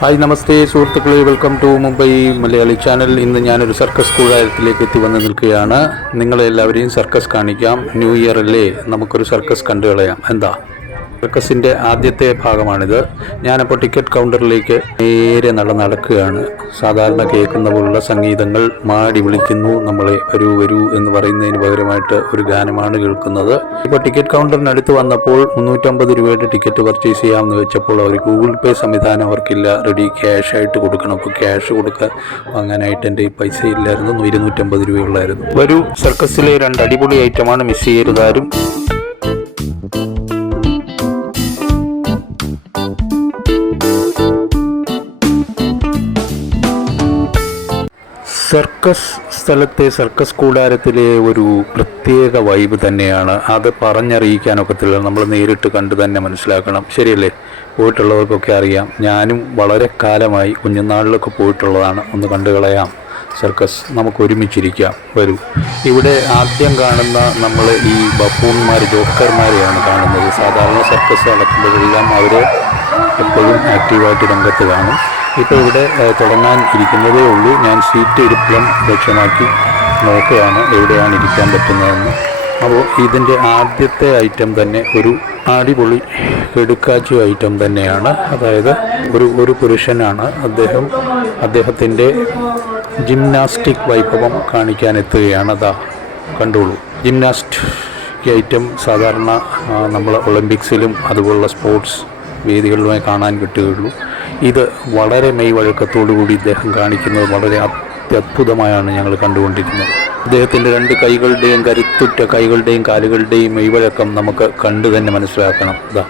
Hi നമസ്തേ സുഹൃത്തുക്കളെ, welcome to Mumbai Malayali channel. ഇന്ന് ഞാനൊരു സർക്കസ് കൂടാരത്തിലേക്ക് എത്തി വന്ന് നിൽക്കുകയാണ്. നിങ്ങളെല്ലാവരെയും സർക്കസ് കാണിക്കാം. ന്യൂ ഇയർ അല്ലേ, നമുക്കൊരു സർക്കസ് കണ്ടു കളയാം. എന്താ? സർക്കസിൻ്റെ ആദ്യത്തെ ഭാഗമാണിത്. ഞാനപ്പോൾ ടിക്കറ്റ് കൗണ്ടറിലേക്ക് നേരെ നടക്കുകയാണ്. സാധാരണ കേൾക്കുന്ന പോലുള്ള സംഗീതങ്ങൾ മാടി വിളിക്കുന്നു നമ്മളെ വരൂ വരൂ എന്ന് പറയുന്നതിന് പകരമായിട്ട് ഒരു ഗാനമാണ് കേൾക്കുന്നത്. ഇപ്പോൾ ടിക്കറ്റ് കൗണ്ടറിനടുത്ത് വന്നപ്പോൾ 350 രൂപയുടെ ടിക്കറ്റ് പർച്ചേസ് ചെയ്യാമെന്ന് വെച്ചപ്പോൾ അവർ ഗൂഗിൾ പേ സംവിധാനം അവർക്കില്ല, റെഡി ക്യാഷ് ആയിട്ട് കൊടുക്കണം. അപ്പോൾ ക്യാഷ് കൊടുക്കാൻ വാങ്ങാനായിട്ട് എൻ്റെ പൈസ ഇല്ലായിരുന്നു, 250 രൂപയുള്ളായിരുന്നു. ഒരു സർക്കസിലെ 2 അടിപൊളി ഐറ്റമാണ്, മിസ് ചെയ്യരുതാരും. സർക്കസ് സ്ഥലത്തെ സർക്കസ് കൂടാരത്തിലെ ഒരു പ്രത്യേക വൈബ് തന്നെയാണ്. അത് പറഞ്ഞറിയിക്കാനൊക്കത്തില്ല, നമ്മൾ നേരിട്ട് കണ്ട് തന്നെ മനസ്സിലാക്കണം. ശരിയല്ലേ? പോയിട്ടുള്ളവർക്കൊക്കെ അറിയാം. ഞാനും വളരെ കാലമായി കുഞ്ഞുനാളിലൊക്കെ പോയിട്ടുള്ളതാണ്. ഒന്ന് കണ്ടു കളയാം സർക്കസ്. നമുക്ക് ഒരുമിച്ചിരിക്കാം, വരൂ. ഇവിടെ ആദ്യം കാണുന്ന നമ്മൾ ഈ ബഫൂൺമാർ, ജോക്കർമാരെയാണ് കാണുന്നത്. സാധാരണ സർക്കസ് നടക്കുമ്പോഴെല്ലാം അവർ എപ്പോഴും ആക്റ്റീവായിട്ട് രംഗത്ത് കാണും. ഇപ്പോൾ ഇവിടെ തുടങ്ങാൻ ഇരിക്കുന്നതേ ഉള്ളൂ. ഞാൻ സീറ്റ് ഇരിപ്പിടം ലക്ഷ്യമാക്കി നോക്കുകയാണ് എവിടെയാണ് ഇരിക്കാൻ പറ്റുന്നതെന്ന്. അപ്പോൾ ഇതിൻ്റെ ആദ്യത്തെ ഐറ്റം തന്നെ ഒരു അടിപൊളി കെടുക്കാച്ചി ഐറ്റം തന്നെയാണ്. അതായത് ഒരു പുരുഷനാണ്. അദ്ദേഹത്തിൻ്റെ ജിംനാസ്റ്റിക് വൈഭവം കാണിക്കാൻ എത്തുകയാണ്. അതാ കണ്ടോളൂ. ജിംനാസ്റ്റിക് ഐറ്റം സാധാരണ നമ്മൾ ഒളിമ്പിക്സിലും അതുപോലുള്ള സ്പോർട്സ് വേദികളിലുമായി കാണാൻ കിട്ടുകയുള്ളൂ. ഇത് വളരെ മെയ്വഴക്കത്തോടുകൂടി ഇദ്ദേഹം കാണിക്കുന്നത് വളരെ അത്ഭുതമായാണ് ഞങ്ങൾ കണ്ടുകൊണ്ടിരിക്കുന്നത്. അദ്ദേഹത്തിൻ്റെ 2 കൈകളുടെയും കരുത്തുറ്റ കൈകളുടെയും കാലുകളുടെയും മെയ്വഴക്കം നമുക്ക് കണ്ടു തന്നെ മനസ്സിലാക്കണം. ഇതാ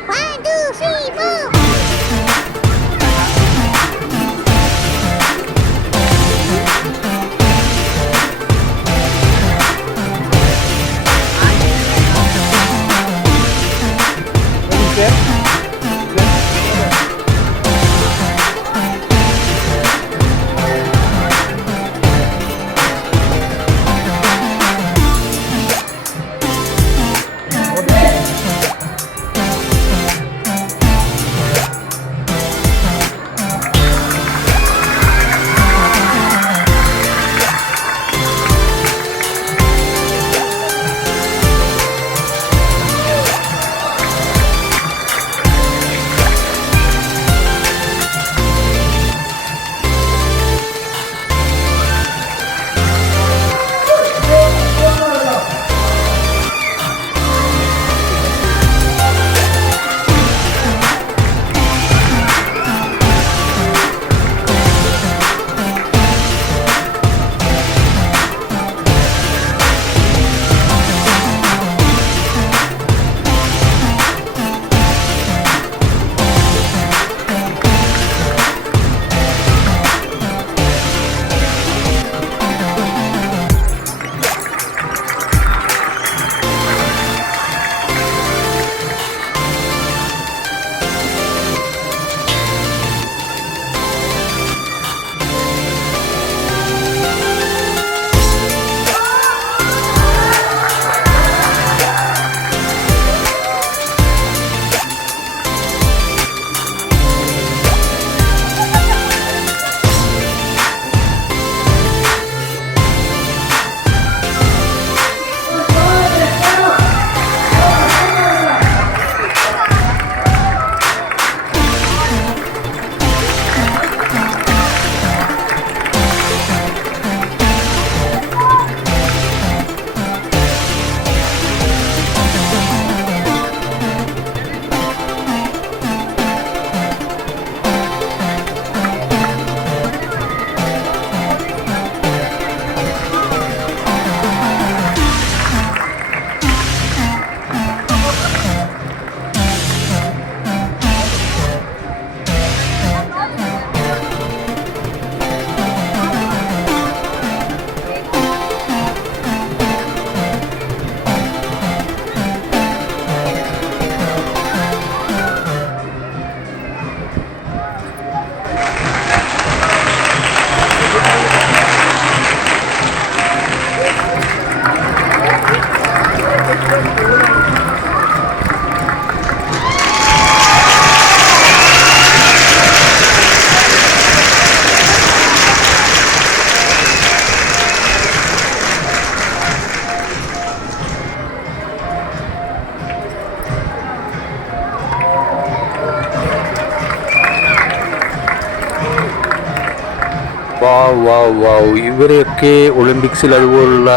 വാവ് ഇവരെയൊക്കെ ഒളിമ്പിക്സിൽ അതുപോലുള്ള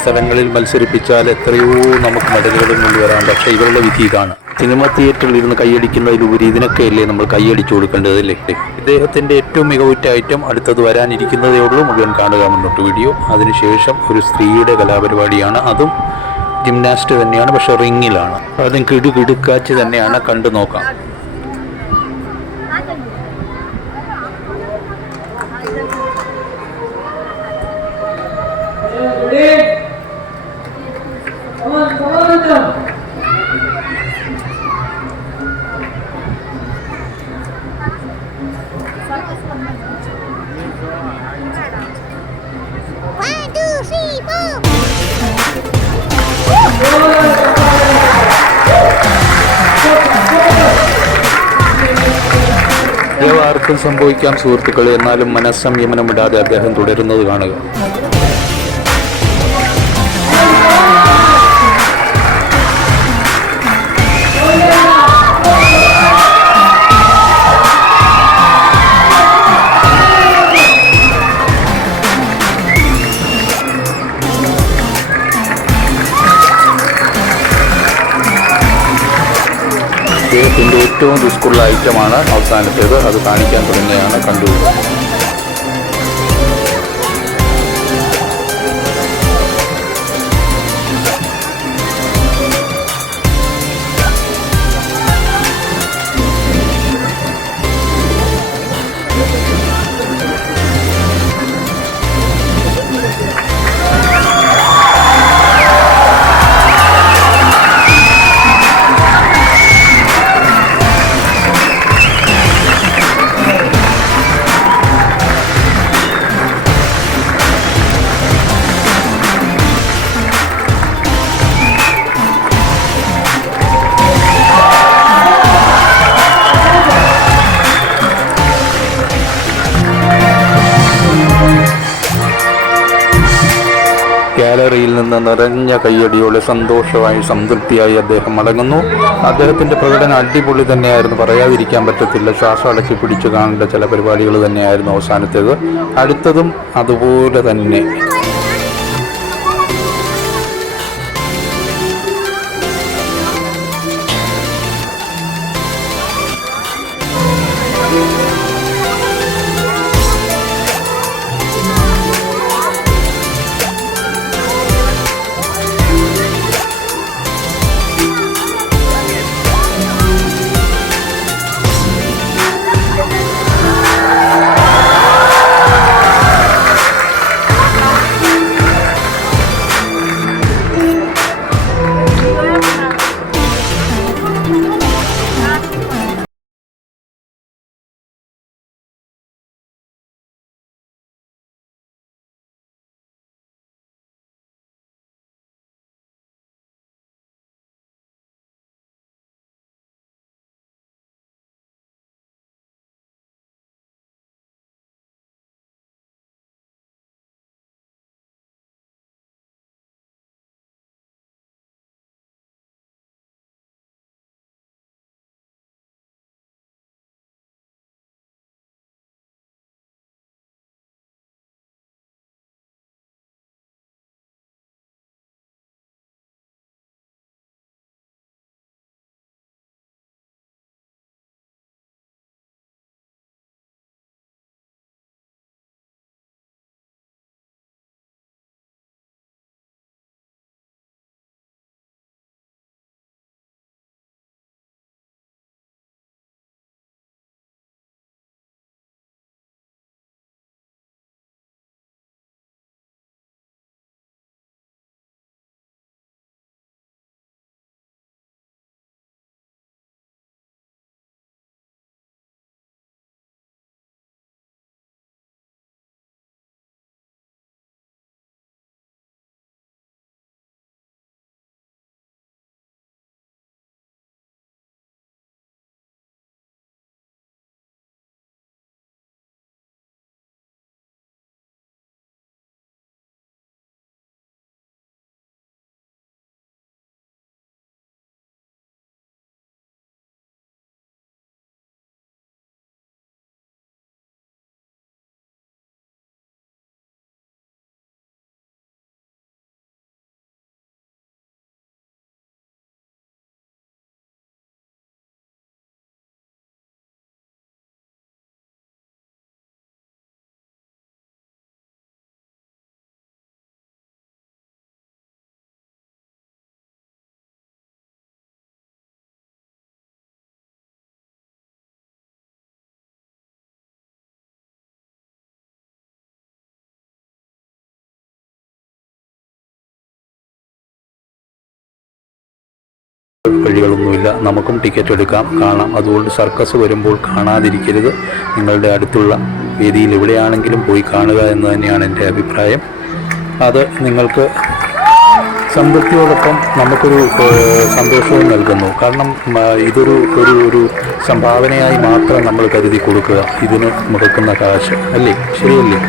സ്ഥലങ്ങളിൽ മത്സരിപ്പിച്ചാൽ എത്രയോ നമുക്ക് മെഡലുകളും കൊണ്ടുവരാം. പക്ഷേ ഇവരുടെ വിധി ഇതാണ്. സിനിമ തിയേറ്ററിൽ ഇരുന്ന് കൈയടിക്കുന്നതിലുപരി ഇതിനൊക്കെയല്ലേ നമ്മൾ കൈയടിച്ചു കൊടുക്കേണ്ടതല്ലേ. ഇദ്ദേഹത്തിൻ്റെ ഏറ്റവും മികവുറ്റ ഐറ്റം അടുത്തത് വരാനിരിക്കുന്നതേ ഉള്ളൂ. മുഴുവൻ കാണുക മുന്നോട്ട് വീഡിയോ. അതിനുശേഷം ഒരു സ്ത്രീയുടെ കലാപരിപാടിയാണ്. അതും ജിംനാസ്റ്റ് തന്നെയാണ്, പക്ഷെ റിങ്ങിലാണ്. അതും കിടുകിടുക്കാച്ച് തന്നെയാണ്, കണ്ടു നോക്കാം. ആർക്കും സംഭവിക്കാം സുഹൃത്തുക്കളെ, എന്നാലും മനസ്സംയമനം വിടാതെ അദ്ദേഹം തുടരുന്നത് കാണുക. അദ്ദേഹത്തിൻ്റെ ഏറ്റവും റിസ്ക്കുള്ള ഐറ്റമാണ് അവസാനത്തേത്. അത് കാണിക്കാൻ തുടങ്ങിയാണ്, കണ്ടുപിടിക്കുക. ഗാലറിയിൽ നിന്ന് നിറഞ്ഞ കയ്യടിയോടെ സന്തോഷമായി സംതൃപ്തിയായി അദ്ദേഹം മടങ്ങുന്നു. അദ്ദേഹത്തിൻ്റെ പ്രകടനം അടിപൊളി തന്നെയായിരുന്നു, പറയാതിരിക്കാൻ പറ്റത്തില്ല. ശ്വാസം അടക്കി പിടിച്ചു കാണേണ്ട ചില പരിപാടികൾ തന്നെയായിരുന്നു അവസാനത്തേത്. അടുത്തതും അതുപോലെ തന്നെ. വഴികളൊന്നുമില്ല. നമുക്കും ടിക്കറ്റ് എടുക്കാം, കാണാം. അതുകൊണ്ട് സർക്കസ് വരുമ്പോൾ കാണാതിരിക്കരുത്. നിങ്ങളുടെ അടുത്തുള്ള വേദിയിൽ എവിടെയാണെങ്കിലും പോയി കാണുക എന്ന് തന്നെയാണ് എൻ്റെ അഭിപ്രായം. അത് നിങ്ങൾക്ക് സംതൃപ്തിയോടൊപ്പം നമുക്കൊരു സന്തോഷവും നൽകുന്നു. കാരണം ഇതൊരു ഒരു സംഭാവനയായി മാത്രം നമ്മൾ കരുതി കൊടുക്കുക, ഇതിന് മുടക്കുന്ന കാശ്, അല്ലേ? ശരിയല്ലേ?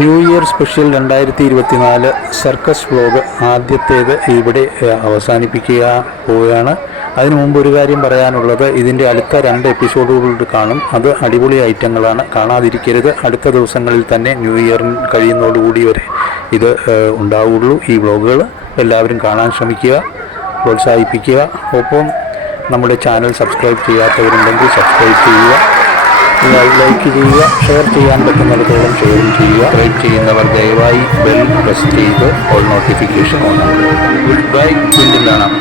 New year special 2024 circus vlog ആദ്യത്തേത് ഇവിടെ അവസാനിപ്പിക്കുക പോവുകയാണ്. അതിനു മുമ്പ് ഒരു കാര്യം പറയാനുള്ളത്, ഇതിൻ്റെ അടുത്ത 2 എപ്പിസോഡുകൾ കാണും. അത് അടിപൊളി ഐറ്റങ്ങളാണ്, കാണാതിരിക്കരുത്. അടുത്ത ദിവസങ്ങളിൽ തന്നെ ന്യൂ ഇയറിന് കഴിയുന്നതോടുകൂടി വരെ ഇത് ഉണ്ടാവുള്ളൂ. ഈ വ്ലോഗുകൾ എല്ലാവരും കാണാൻ ശ്രമിക്കുക, പ്രോത്സാഹിപ്പിക്കുക. ഒപ്പം നമ്മുടെ ചാനൽ സബ്സ്ക്രൈബ് ചെയ്യാത്തവരുണ്ടെങ്കിൽ സബ്സ്ക്രൈബ് ചെയ്യുക, ലൈക്ക് ചെയ്യുക, ഷെയർ ചെയ്യാൻ പറ്റുന്നിടത്തോളം ഷെയറും ചെയ്യുക. സബ്സ്ക്രൈബ് ചെയ്യുന്നവർ ദയവായി ബെൽ പ്രസ് ചെയ്ത് ഓൾ നോട്ടിഫിക്കേഷൻ ഓൺ ആക്കുക. ഗുഡ് ബൈ, വീണ്ടും കാണാം.